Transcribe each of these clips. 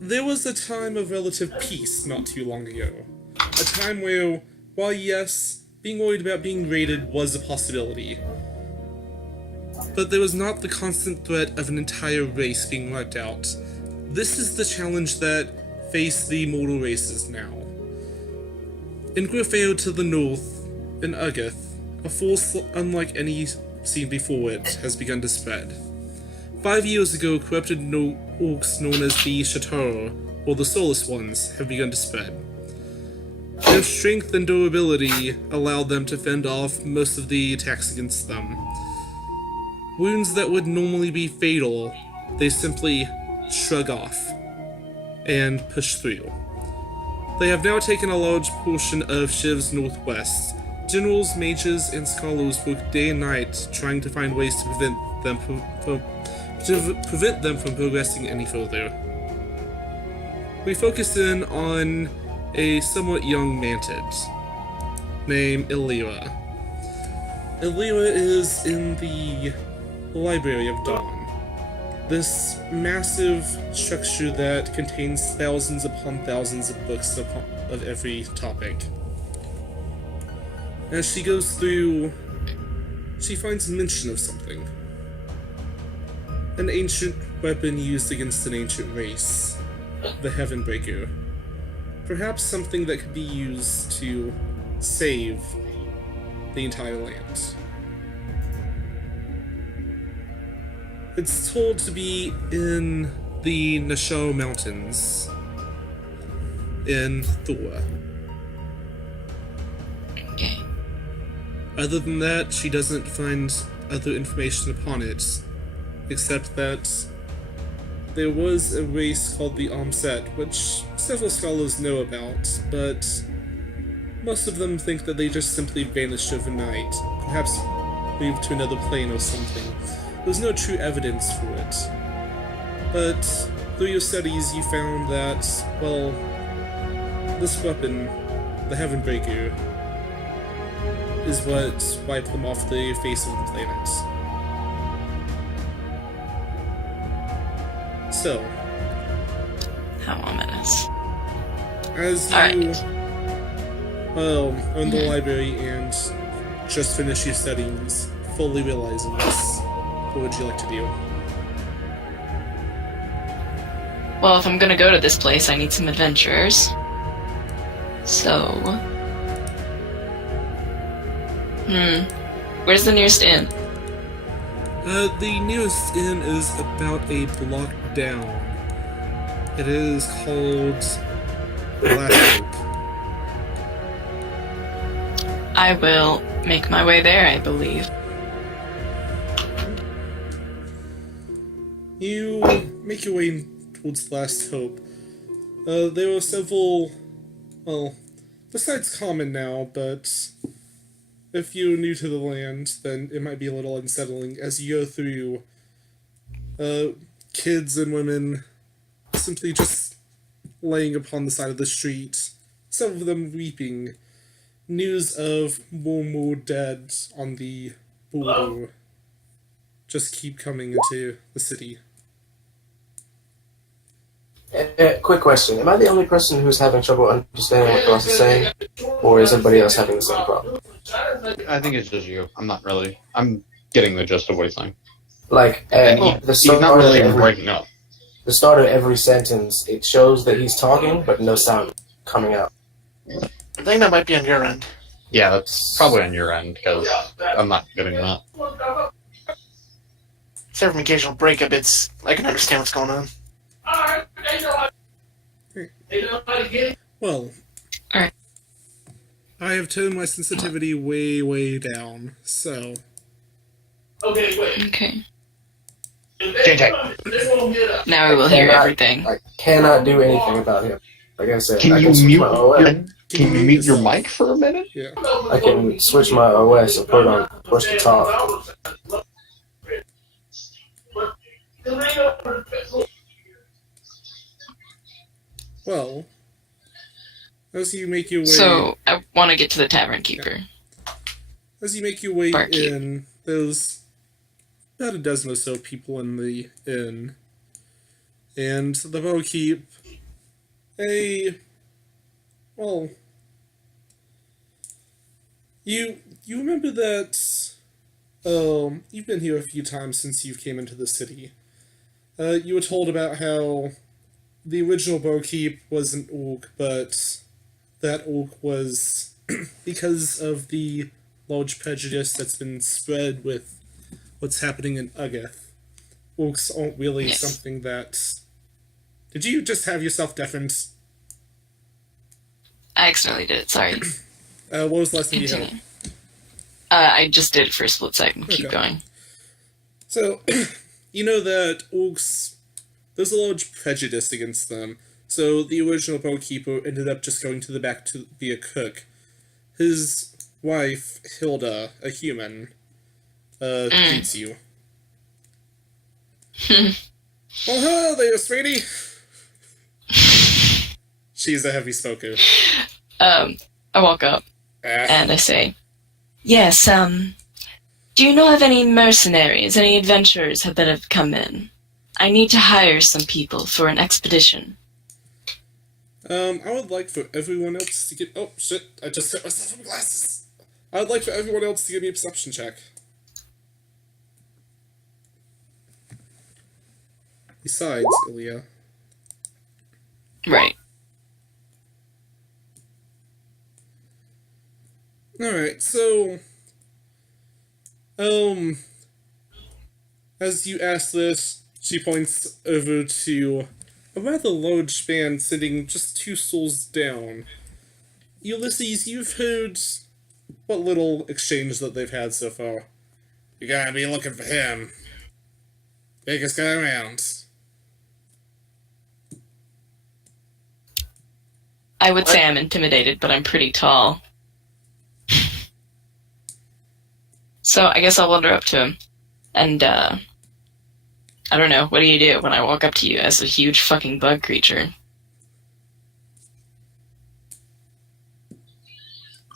There was a time of relative peace not too long ago. A time where, while yes, being worried about being raided was a possibility, but there was not the constant threat of an entire race being wiped out. This is the challenge that face the mortal races now. In Grifeo to the north, in Ugath, a force unlike any seen before it has begun to spread. 5 years ago, corrupted orcs known as the Shatar, or the Soulless Ones, have begun to spread. Their strength and durability allowed them to fend off most of the attacks against them. Wounds that would normally be fatal, they simply shrug off and push through. They have now taken a large portion of Shiv's northwest. Generals, mages, and scholars work day and night trying to find ways to prevent them from progressing any further. We focus in on a somewhat young mantis named Illyra. Illyra is in the Library of Dawn. This massive structure that contains thousands upon thousands of books of every topic. As she goes through, she finds mention of something. An ancient weapon used against an ancient race, the Heavenbreaker. Perhaps something that could be used to save the entire land. It's told to be in the Nashao Mountains in Thor. Okay. Other than that, she doesn't find other information upon it, except that there was a race called the Omset, which several scholars know about, but most of them think that they just simply vanished overnight, perhaps moved to another plane or something. There's no true evidence for it. But through your studies, you found that, well, this weapon, the Heavenbreaker, is what wiped them off the face of the planet. So, How ominous. as you, Alright. are in the library and just finish your studies, fully realizing this, what would you like to do? Well, if I'm gonna go to this place, I need some adventurers. So... Where's the nearest inn? The nearest inn is about a block down. It is called Last Hope. I will make my way there, I believe. You make your way towards Last Hope. There are several, well, besides common now, but if you're new to the land, then it might be a little unsettling as you go through kids and women simply just laying upon the side of the street, some of them weeping. News of more dead on the border just keep coming into the city. Quick question. Am I the only person who's having trouble understanding what Ross is saying? Or is everybody else having the same problem? I think it's just you. I'm getting the gist of what he's saying. Like, He's not really even breaking up. the start of every sentence, it shows that he's talking, but no sound coming out. I think that might be on your end. Yeah, that's probably on your end, because I'm not getting that. Except from occasional breakup, I can understand what's going on. Well, Alright. I have turned my sensitivity way down, so... Okay. JJ, Now we will hear everything. I cannot do anything about him. Like I said, can I you can switch mute my OS. your mic for a minute? Yeah. I can switch my OS and put on push to talk. Well, as you make your way... So, I want to get to the Tavern Keeper. As you make your way Barkeep. in, there's about a dozen or so people in the inn. And the Bowkeep, well, you remember that, you've been here a few times since you came into the city. You were told about how the original Bowkeep was an orc, but that orc was, because of the large prejudice that's been spread with what's happening in Uggeth, orcs aren't really Yes. something that... Did you just have yourself deafened? I accidentally did it, sorry. What was the last thing you had? Continue. I just did it for a split second. Keep Okay. going. So, you know that orcs, there's a large prejudice against them. So the original Bowkeeper ended up just going to the back to be a cook. His wife, Hilda, a human, greets you. Oh, hello there, sweetie! She's a heavy smoker. I walk up Ah, and I say, yes, do you know of any mercenaries, any adventurers that have come in? I need to hire some people for an expedition. I would like for everyone else to get... Oh, shit, I just hit myself in my glasses! I would like for everyone else to give me a perception check. Besides, Ilya. Right. Alright, so... As you ask this, she points over to a rather large man sitting just 2 stools down. Ulysses, you've heard what little exchange that they've had so far. You gotta be looking for him. Biggest guy around. I would say I'm intimidated, but I'm pretty tall. So I guess I'll wander up to him. And, I don't know, what do you do when I walk up to you as a huge fucking bug creature?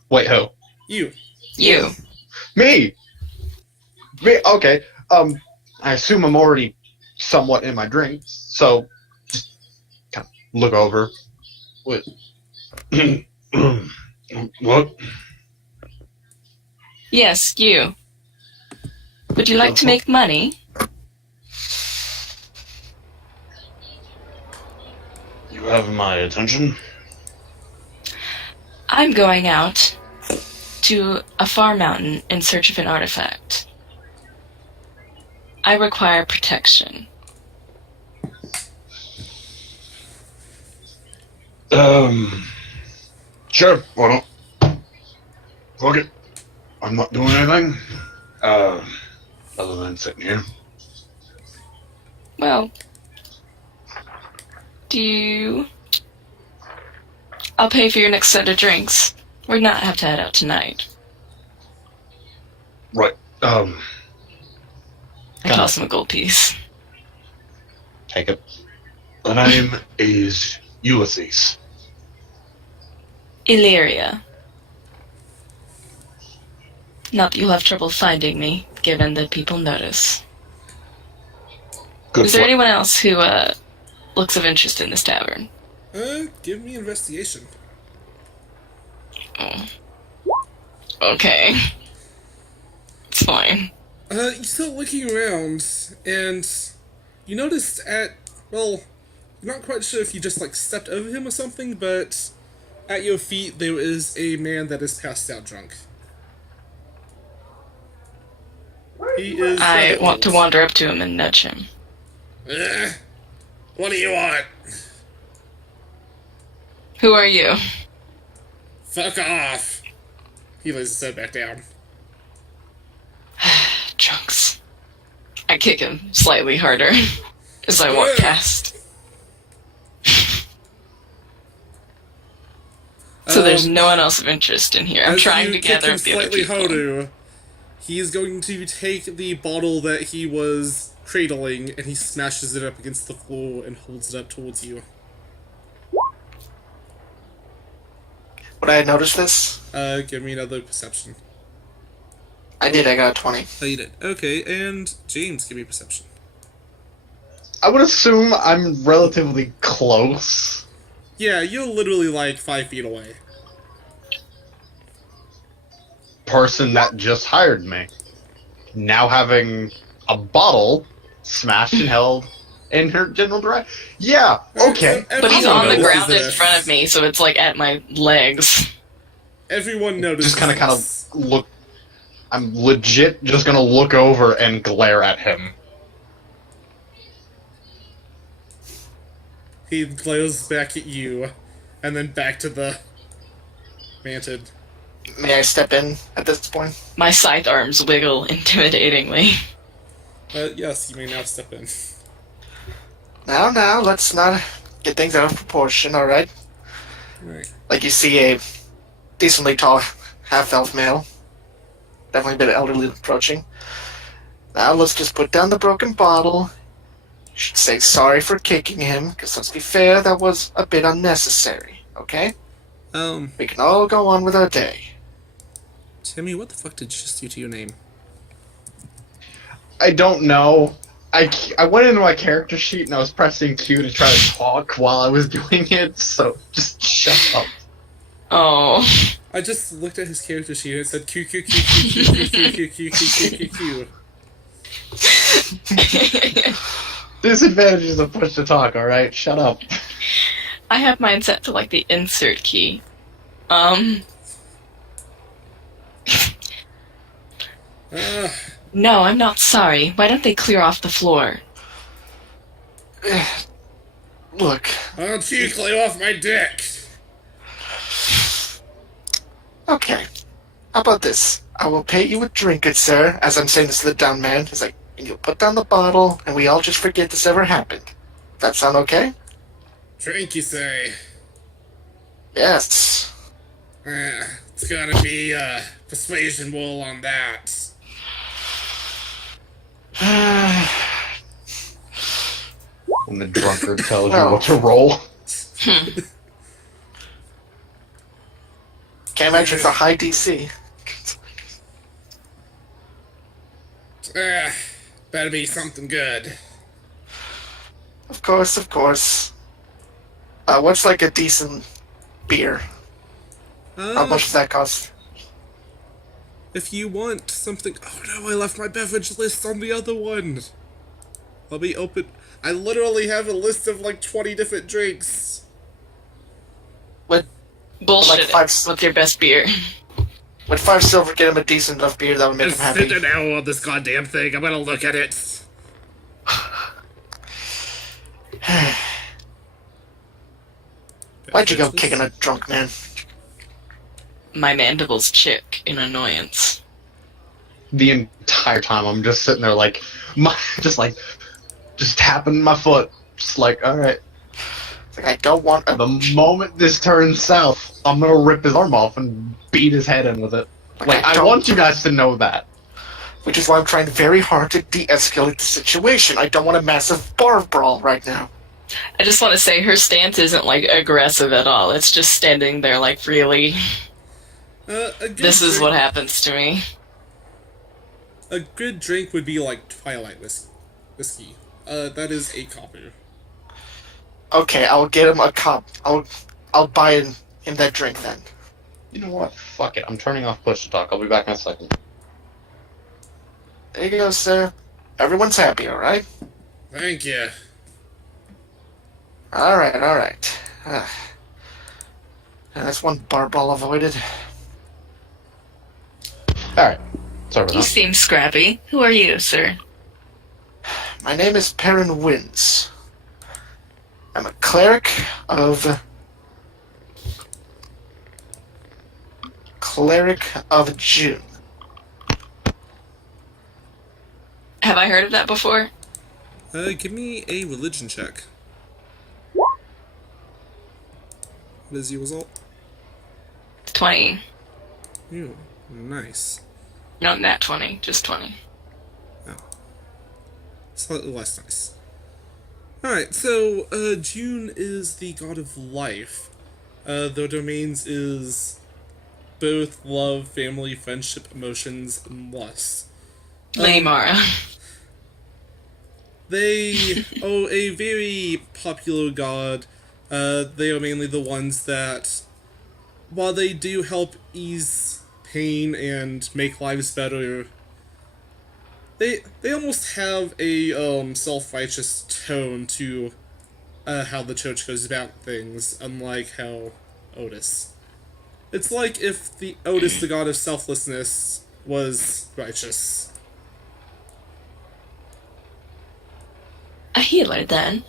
Wait, who? You. You. Me? Okay. I assume I'm already somewhat in my drink, so just kind of look over. What? What? Yes, you. Would you like to make money? You have my attention? I'm going out to a far mountain in search of an artifact. I require protection. Sure, why not? Fuck it. I'm not doing anything. Other than sitting here. Well, do you... I'll pay for your next set of drinks. We're not have to head out tonight. Right. I toss him a gold piece. Take it. The name is Ulysses. Illyria. Not that you'll have trouble finding me, given that people notice. Good Is there for anyone else who, looks of interest in this tavern? Give me investigation. Oh. Okay. It's fine. You start looking around, and you noticed well, you're not quite sure if you just, stepped over him or something, but at your feet there is a man that is passed out drunk. He is... I want to wander up to him and nudge him. What do you want? Who are you? Fuck off! He lays his head back down. Trunks. I kick him slightly harder as I walk past. So there's no one else of interest in here. I'm As trying you to kick gather him up the other slightly people. harder, he's going to take the bottle that he was cradling, and he smashes it up against the floor and holds it up towards you. Would I have noticed this? Give me another perception. I did, I got a 20. Oh, you did. Okay, and James, give me a perception. I would assume I'm relatively close. Yeah, you're literally like 5 feet away. Person that just hired me. Now having a bottle smashed and held in her general direction. Yeah, okay. But he's Everyone on the notices ground in this. front of me, so it's like at my legs. Everyone notices. Just kind this. of look. I'm legit just gonna look over and glare at him. He glares back at you, and then back to the manted. May I step in at this point? My scythe arms wiggle intimidatingly. Yes, you may now step in. Now, let's not get things out of proportion, alright? Right. Like you see a decently tall half-elf male. Definitely a bit elderly approaching. Now let's just put down the broken bottle. Should say sorry for kicking him, because let's be fair, that was a bit unnecessary, okay? We can all go on with our day. Timmy, what the fuck did you just do to your name? I don't know. I went into my character sheet and I was pressing Q to try to talk while I was doing it, so just shut up. Oh. I just looked at his character sheet and it said Q Q Q Q Q Q Q Q Q Q Q Q. Disadvantages of push to talk, alright? Shut up. I have mine set to like the insert key. No, I'm not sorry. Why don't they clear off the floor? Look, Why don't you clear off my dick? okay. How about this? I will pay you a drink, good sir, as I'm saying this to the down man. He's like, and you'll put down the bottle, and we all just forget this ever happened. That sound okay? Drink, you say? Yes. It's gotta be, persuasion roll on that. When the drunkard tells you Well. what to roll. Can't imagine it's a high DC. Better be something good. Of course, of course. What's like a decent beer? How much does that cost? If you want something... Oh no, I left my beverage list on the other one. Let me open... I literally have a list of like 20 different drinks. Would Bullshit Like five- it. What's your best beer? would 5 silver get him a decent enough beer that would make him Just happy? sit an hour on this goddamn thing. I'm gonna look at it. Why'd you go kicking a drunk man? My mandibles chick in annoyance. The entire time I'm just sitting there like, just tapping my foot. Just like, alright. It's like, I don't want a... The moment this turns south, I'm gonna rip his arm off and beat his head in with it. Like, I don't- want you guys to know that. Which is why I'm trying very hard to de-escalate the situation. I don't want a massive bar brawl right now. I just want to say her stance isn't like aggressive at all. It's just standing there like, really? A good This is drink- what happens to me. A good drink would be like Twilight whiskey. That is a copper. Okay, I'll get him a cup. I'll buy him that drink then. You know what? Fuck it. I'm turning off push to talk. I'll be back in a second. There you go, sir. Everyone's happy, alright? Thank you. Alright. And that's one bar brawl avoided. Alright. Sorry about You that. seem scrappy. Who are you, sir? My name is Perrin Wins. I'm a cleric of... June. Have I heard of that before? Give me a religion check. What is your result? 20. Ew, nice. No, not 20. Just 20. Slightly less nice. Alright, so, June is the god of life. Their domains is both love, family, friendship, emotions, and lust. Lady Mara. They are a very popular god. They are mainly the ones that, while they do help ease pain and make lives better, they almost have a self-righteous tone to how the church goes about things, unlike how Otis. It's like if the Otis, the god of selflessness, was righteous. A healer, then?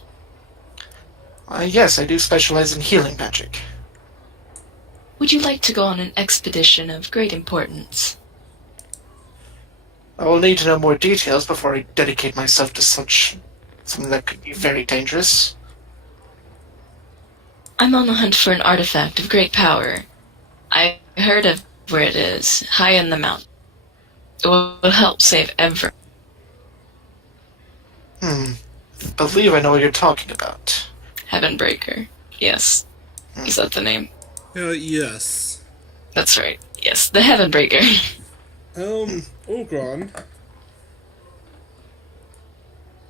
Yes, I do specialize in healing magic. Would you like to go on an expedition of great importance? I will need to know more details before I dedicate myself to something that could be very dangerous. I'm on the hunt for an artifact of great power. I heard of where it is, high in the mountain. It will help save everyone. Believe I know what you're talking about. Heavenbreaker. Yes. Is that the name? Yes. That's right. Yes, the Heavenbreaker. Ogron.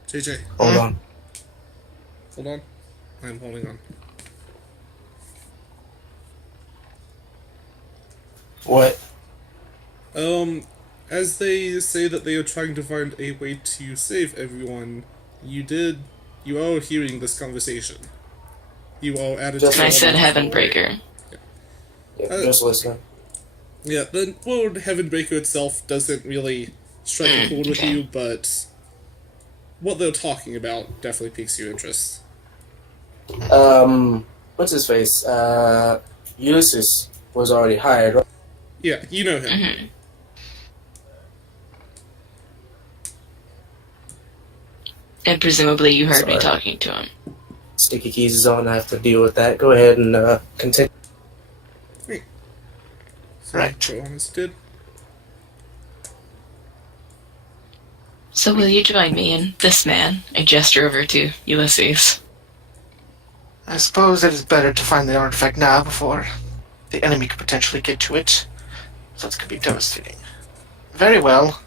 JJ, Hold on. hold on. I'm holding on. What? As they say that they are trying to find a way to save everyone, you are hearing this conversation. You are added Just to I all said the- Heavenbreaker. Yeah, just listening. Yeah, the word Heavenbreaker itself doesn't really strike a chord with okay. you, but what they're talking about definitely piques your interest. What's his face? Ulysses was already hired, right? Yeah, you know him. And presumably you heard me Sorry. talking to him. Sticky keys is on. I have to deal with that. Go ahead and continue. So Right. Johannes did. So will you join me and this man? I gesture over to Ulysses. I suppose it is better to find the artifact now before the enemy could potentially get to it. So it's going to be devastating. Very well.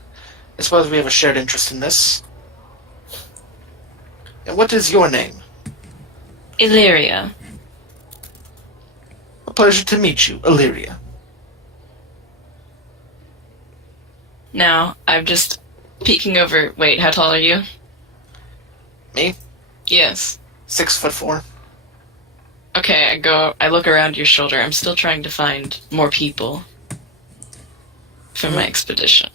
I suppose we have a shared interest in this. And what is your name? Illyria. A pleasure to meet you, Illyria. Now, I'm just peeking over. Wait, how tall are you? Me? Yes. 6'4". Okay, I look around your shoulder. I'm still trying to find more people for my expedition.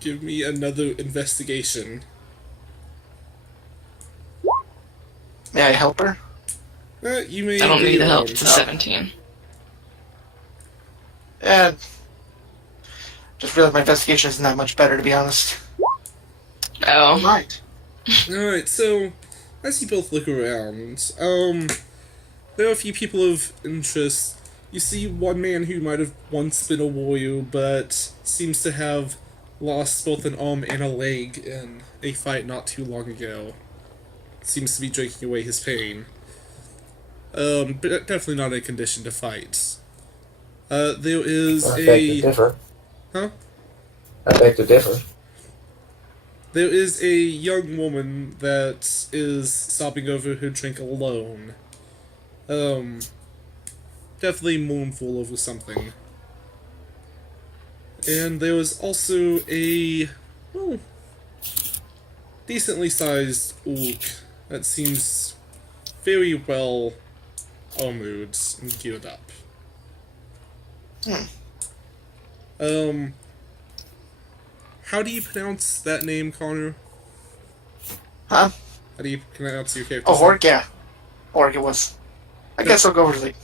Give me another investigation. May I help her? You may. I don't be need the help. alone. It's a 17. And just realized my investigation isn't that much better, to be honest. Oh. Right. Alright, so as you both look around, there are a few people of interest. You see one man who might have once been a warrior, but seems to have lost both an arm and a leg in a fight not too long ago. Seems to be drinking away his pain. But definitely not in a condition to fight. There is I beg to a... differ. Huh? I beg to differ. There is a young woman that is sobbing over her drink alone. Definitely mournful over something. And there was also a, well, decently sized orc that seems very well armored and geared up. How do you pronounce that name, Connor? Huh? How do you pronounce your character? Oh, Hork, yeah. Hork it was. I guess I'll go over to the...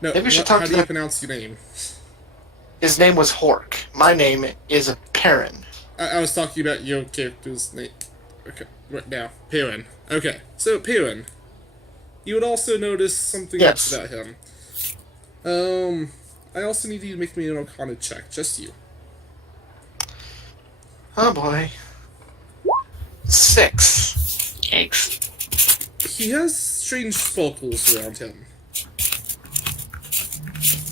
No, Maybe we should what- talk how to do you the- pronounce your name? His name was Hork. My name is Perrin. I was talking about your character's name. Okay, right now. Perrin. Okay, so Perrin. You would also notice something Yes. else about him. I also need you to make me an Arcana check, just you. Oh boy. 6. Yikes. He has strange sparkles around him.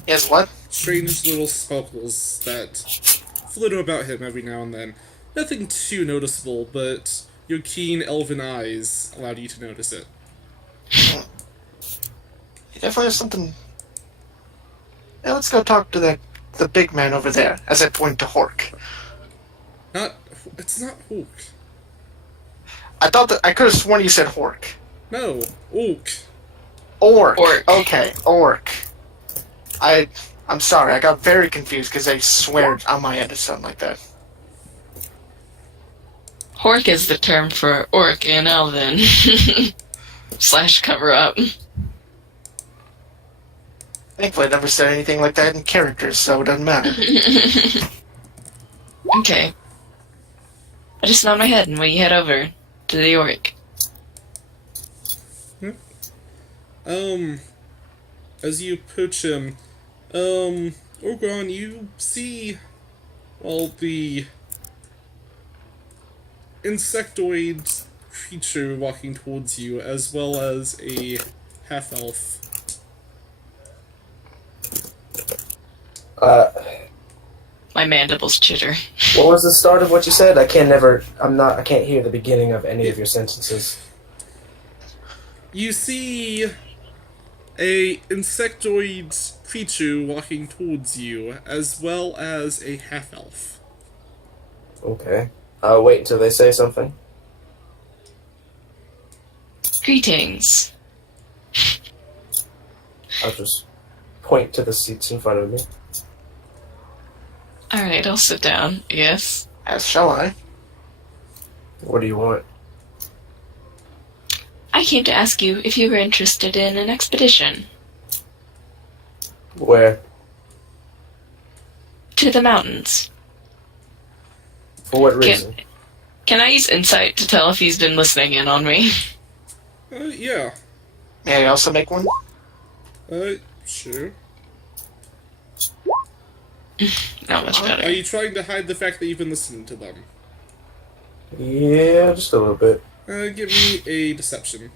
Yes, what? Strange little sparkles that flitter about him every now and then. Nothing too noticeable, but your keen elven eyes allowed you to notice it. He definitely has something. Yeah, let's go talk to the big man over there, as I point to Hork. It's not Hulk. I thought that I could have sworn you said Hork. No, Orc. Orc. Orc. Okay, Orc. I'm sorry, I got very confused because I swear on my end it sounded like that. Hork is the term for orc in Elven. / cover up. Thankfully, I never said anything like that in characters, so it doesn't matter. Okay. I just nod my head and we head over to the orc. As you approach him, Orgron, you see, well, the insectoid creature walking towards you, as well as a half-elf. My mandibles chitter. What was the start of what you said? I can't hear the beginning of any of your sentences. You see a insectoid creature walking towards you, as well as a half-elf. Okay. I'll wait until they say something. Greetings. I'll just point to the seats in front of me. Alright, I'll sit down, I guess. As shall I. What do you want? I came to ask you if you were interested in an expedition Where? to the mountains. For what reason? Can I use insight to tell if he's been listening in on me? Yeah. May I also make one? Sure. Not much Are better. you trying to hide the fact that you've been listening to them? Yeah, just a little bit. Give me a deception.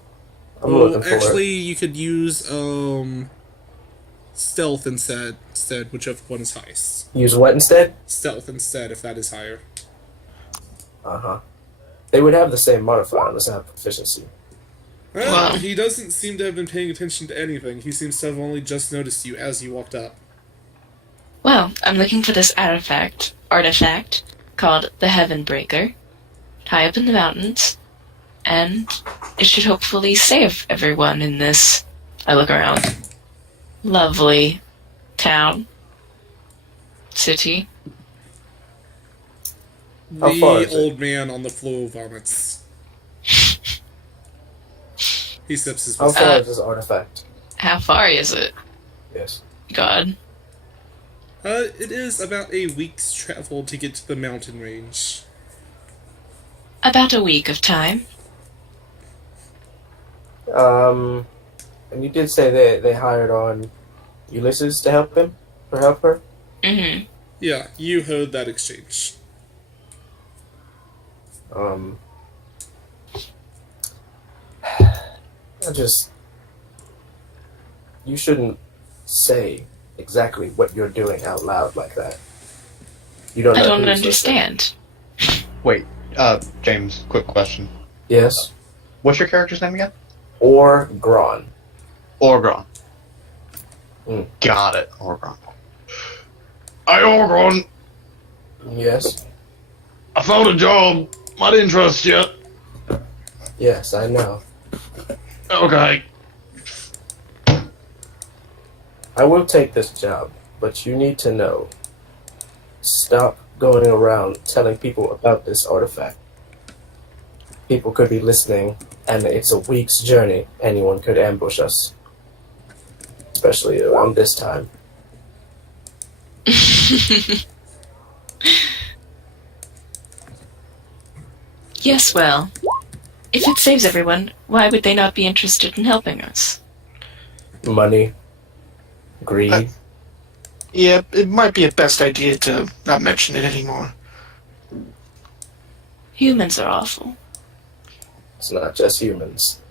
I'm looking for Actually, you could use, stealth instead, whichever one is highest. it. Use what instead? Stealth instead, if that is higher. Uh-huh. They would have the same modifier unless I have proficiency. Wow. He doesn't seem to have been paying attention to anything. He seems to have only just noticed you as you walked up. Well, I'm looking for this artifact called the Heaven Breaker, high up in the mountains, and it should hopefully save everyone in this, I look around, lovely town, city. How far The is it? old man on the floor vomits. He sips his How whiskey. far is this artifact? How far is it? Yes. God. It is about a week's travel to get to the mountain range. About a week of time. And you did say they hired on Ulysses to help him? Or help her? Mm-hmm. Yeah, you heard that exchange. You shouldn't say exactly what you're doing out loud like that. You don't know I don't who's listening. understand. Wait, James, quick question. Yes. What's your character's name again? Or Gron. Orgron. Mm. Got it, Orgron. Hey, Orgron, Yes. I found a job. Might interest you. Yes, I know. Okay. I will take this job, but you need to know. Stop going around telling people about this artifact. People could be listening, and it's a week's journey. Anyone could ambush us. Especially around this time. Yes, well, if it saves everyone, why would they not be interested in helping us? Money. Greed. Yeah, it might be a best idea to not mention it anymore. Humans are awful. It's not just humans.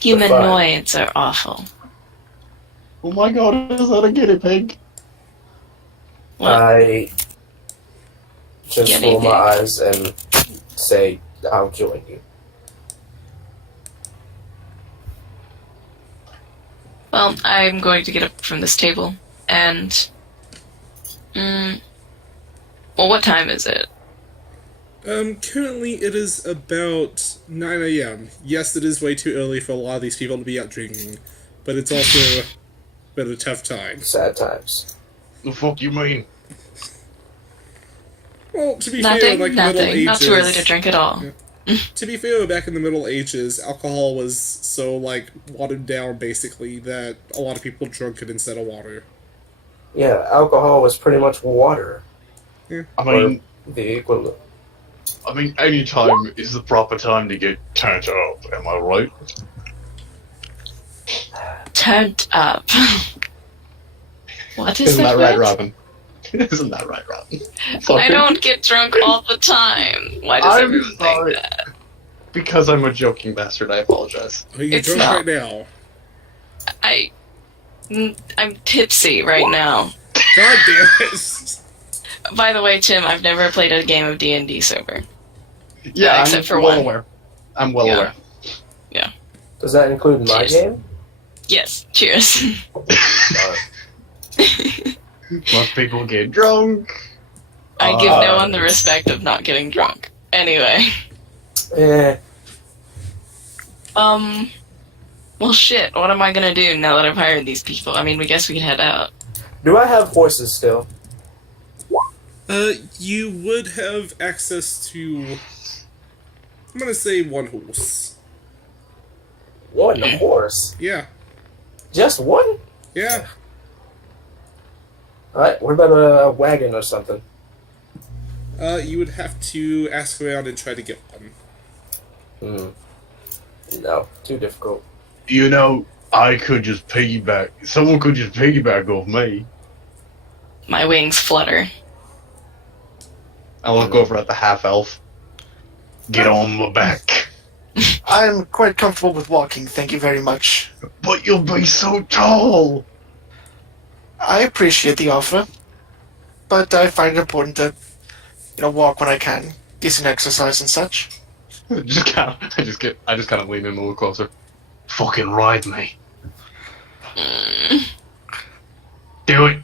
Humanoids are awful. Oh my god, is that a guinea pig? What? I just Guinea roll my pig. eyes and say, I'll join you. Well, I'm going to get up from this table, and... well, what time is it? Currently it is about 9 a.m. Yes, it is way too early for a lot of these people to be out drinking, but it's also been a tough time. Sad times. The fuck you mean? Well, to be fair, Nothing, like Middle nothing. Ages... Not too early to drink at all. To be fair, back in the Middle Ages, alcohol was so, like, watered down, basically, that a lot of people drank it instead of water. Yeah, alcohol was pretty much water. I mean, Or the equivalent. any time is the proper time to get turned up. Am I right? Turned up. What is Isn't that right, word? Robin? Isn't that right, Robin? I Sorry. don't get drunk all the time. Why does I'm everyone sorry. think that? Because I'm a joking bastard, I apologize. Are you It's drunk not. right now? I'm tipsy right now. God damn it! By the way, Tim, I've never played a game of D&D sober. Yeah, except I'm for well one. aware. I'm well Yeah. aware. Does that include my Cheers. game? Yes, cheers. Most people get drunk. I give no one the respect of not getting drunk. Anyway. Well, shit, what am I gonna do now that I've hired these people? I mean, we guess we can head out. Do I have horses still? You would have access to... I'm gonna say one horse. One horse? Yeah. Just one? Yeah. Alright, what about a wagon or something? You would have to ask around and try to get one. No, too difficult. You know, I could just piggyback. Someone could just piggyback off me. My wings flutter. I look over at the half elf. Get on my back. I'm quite comfortable with walking, thank you very much. But you'll be so tall. I appreciate the offer, but I find it important to, walk when I can. Decent exercise and such. I just kind of lean in a little closer. Fucking ride me. Do it.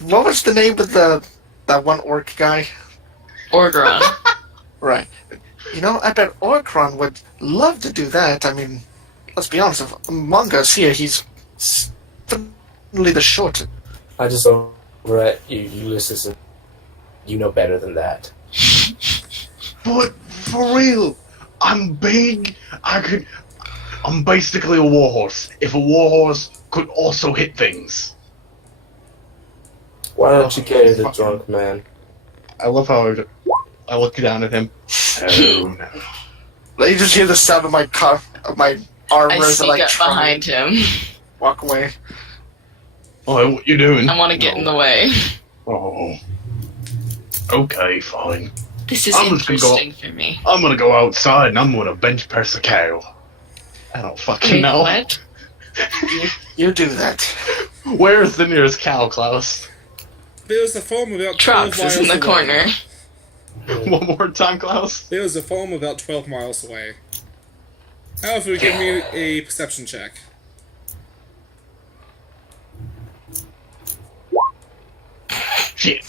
What was the name of that one orc guy? Orgron. Right. I bet Orcron would love to do that. I mean, let's be honest, among us here, he's definitely the short. I just over at Ulysses, and you know better than that. But for real, I'm big. I'm basically a warhorse. If a warhorse could also hit things. Why don't you carry the drunk man? I love how I look down at him. Oh no. You just hear the sound of my armor I as I sneak up try behind him. walk away. Oh, what you doing? I want to get in the way. Oh. Okay, fine. This is I'm just gonna go- interesting for me. I'm gonna go outside and I'm gonna bench press a cow. I don't fucking Wait, know. what? You do that. Where's the nearest cow, Klaus? There's a farm about 12 Trox miles is in the away. corner. One more time, Klaus. There's a farm about 12 miles away. However, give me a perception check. Shit.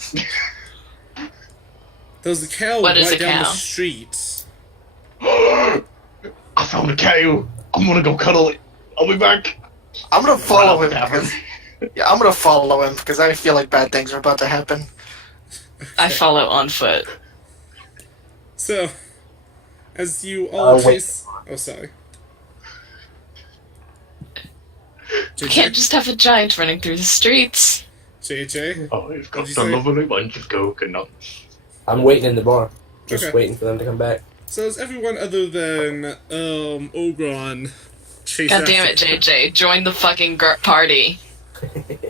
There's a cow What is right a down the cow? street. I found a cow. I'm gonna go cuddle it. I'll be back. I'm gonna follow him. Whatever. I'm gonna follow him because I feel like bad things are about to happen. I follow on foot. So, as you all wait. chase... Oh, sorry. You can't just have a giant running through the streets. JJ? Oh, you've got What'd you a say? lovely bunch of coconuts. I'm waiting in the bar. Just Okay. waiting for them to come back. So is everyone other than, Ogron chase God damn it, after- JJ. Join the fucking party.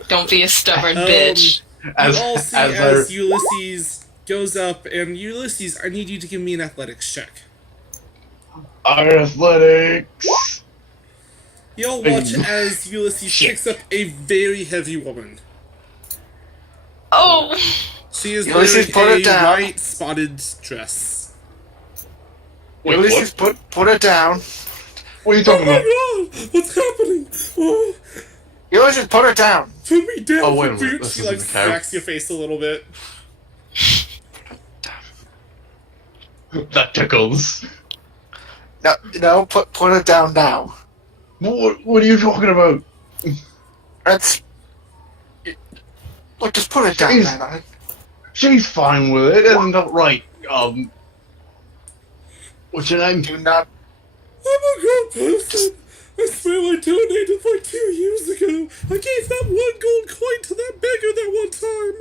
Don't be a stubborn Um, bitch. You As all see as as I Ulysses goes up, and Ulysses, I need you to give me an athletics check. Athletics. You'll watch as Ulysses picks up a very heavy woman. Oh! She is Ulysses, put wearing it a down. white spotted dress. Wait, Ulysses, what? put it down. What are you Oh talking about? my god! What's happening? Oh, Ulysses, put it down. put me down! Oh, wait a for minute, boot. this She isn't like the cow. smacks your face a little bit. That tickles. No, put it down now. What are you talking about? That's. Look, just put it down, Jeez. man. She's fine with it, isn't that right? What's your name? Do not. I'm a good person. I swear I donated like 2 years ago. I gave that 1 gold coin to that beggar that one time.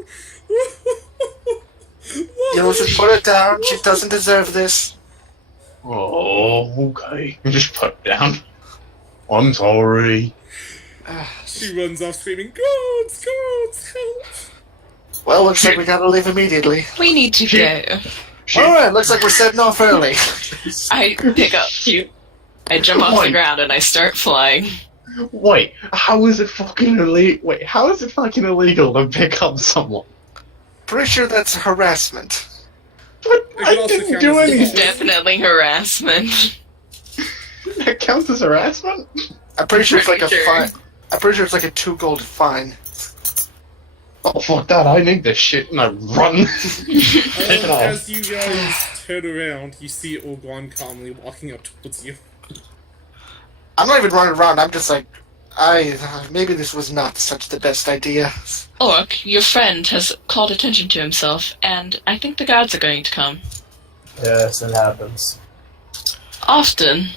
Ulysses, put it down. She doesn't deserve this. Oh, okay. You just put it down. I'm sorry. She runs off screaming, "Gods, gods, help!" Well, looks like we gotta leave immediately. We need to go. Alright, looks like we're setting off early. I pick up you. I jump off the Wait. ground and I start flying. Wait, how is it fucking illegal? Wait, how is it fucking illegal to pick up someone? Pretty sure that's harassment. But It could I also didn't count do as- anything. Definitely harassment. That counts as harassment? I'm pretty sure it's like a Sure. fine. I'm pretty sure it's like a 2 gold fine. Oh, fuck that, I need this shit, and I run. Take it off. As you guys turn around, you see Orgon calmly walking up towards you. I'm not even running around. I'm just like, maybe this was not such the best idea. Orc, your friend has called attention to himself, and I think the gods are going to come. Yes, it happens. Often.